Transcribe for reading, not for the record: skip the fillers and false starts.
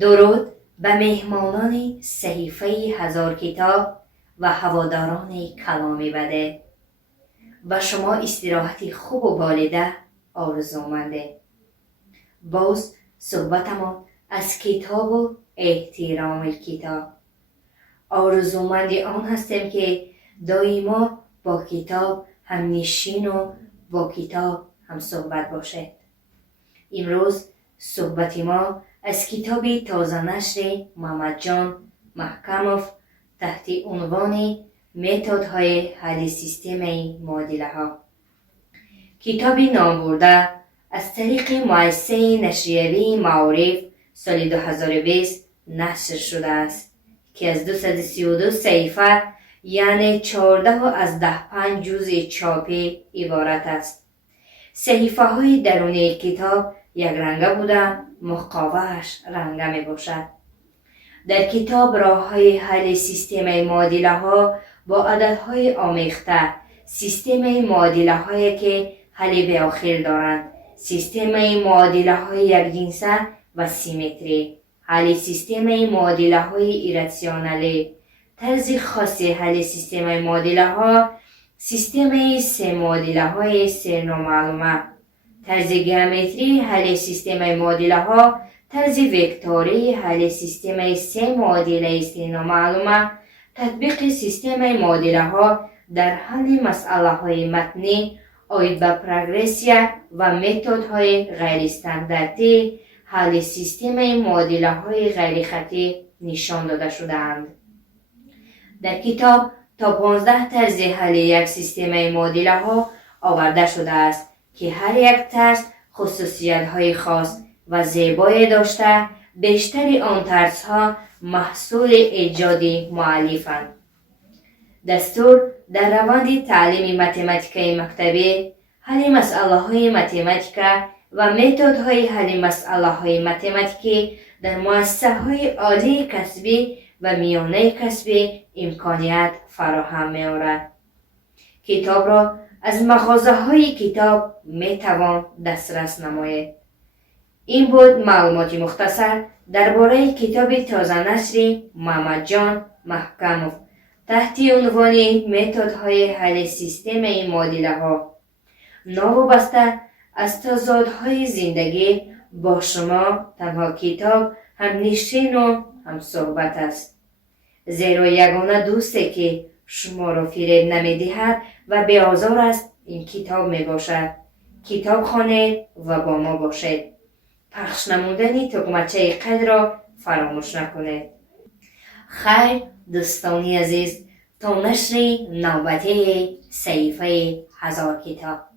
درود به مهمانان صحیفه 1000 کتاب و هواداران کلام بده. به شما استراحتی خوب و بالده آرزومنده. باز صحبتمان از کتاب و احترام کتاب. آرزومند آن هستیم که دائما با کتاب هم نشین و با کتاب هم صحبت باشد. امروز صحبت ما از کتاب تازه نشر محمد جان محکموف تحت عنوان متدهای حل سیستم معادله ها. کتاب نام برده از طریق مؤسسه نشریه معارف سال 2020 نشر شده است که از 232 صفحه یعنی 14 از 15 جزء چاپی عبارت است. صحیفه های درونی کتاب یک رنگه بوده، محتواش رنگه می باشد. در کتاب راه های حل سیستم معادله ها با عدد های آمیخته، سیستم معادله هایی که حل به آخر دارند، سیستم معادله های یک جنسه و سیمتری، حل سیستم معادله های ایراسیونالی، طرز خاص حل سیستم معادله ها، سیستم سه معادله های سه نامعلومه، طرز گئومتری حل سیستم معادله ها، طرز وکتوری حل سیستم سه معادله سه نامعلومه، تطبیق سیستم معادله ها در حل مسئله های متنی آید به پروگرسیا و متد های غیر استانداردی حل سیستم معادله های غیر خطی نشان داده شده‌اند. در کتاب تا 15 طرز حل یک سیستم معادله ها آورده شده است که هر یک طرز خصوصیت های خاص و زیبایی داشته، بیشتر آن طرزها محصول ایجاد مؤلفند. دستور در روند تعلیم متماتیک مکتبی، حل مسئله های متماتیک و متد های حل مسئله های متماتیکی در مؤسسه های عالی کسبی و میانه کسبی امکانیت فراهم می آورد. کتاب را از مغازه های کتاب می توان دسترس نماید. این بود معلومات مختصر درباره کتاب تازه نشر محمد جان محکموف تحت عنوان متدهای حل سیستم معادله ها. ناوابسته از تضادهای زندگی با شما تنها کتاب هم نشین و هم صحبت است، زیرا یگانه دوستی که شما را فریب نمی‌دهد و به آزار است این کتاب می باشد. کتاب خوانید و با ما باشید. پخش نمودن تکمچه قد را فراموش نکنید. خیر دوستانی عزیز، تا نشر نوبتی صحیفه 1000 کتاب.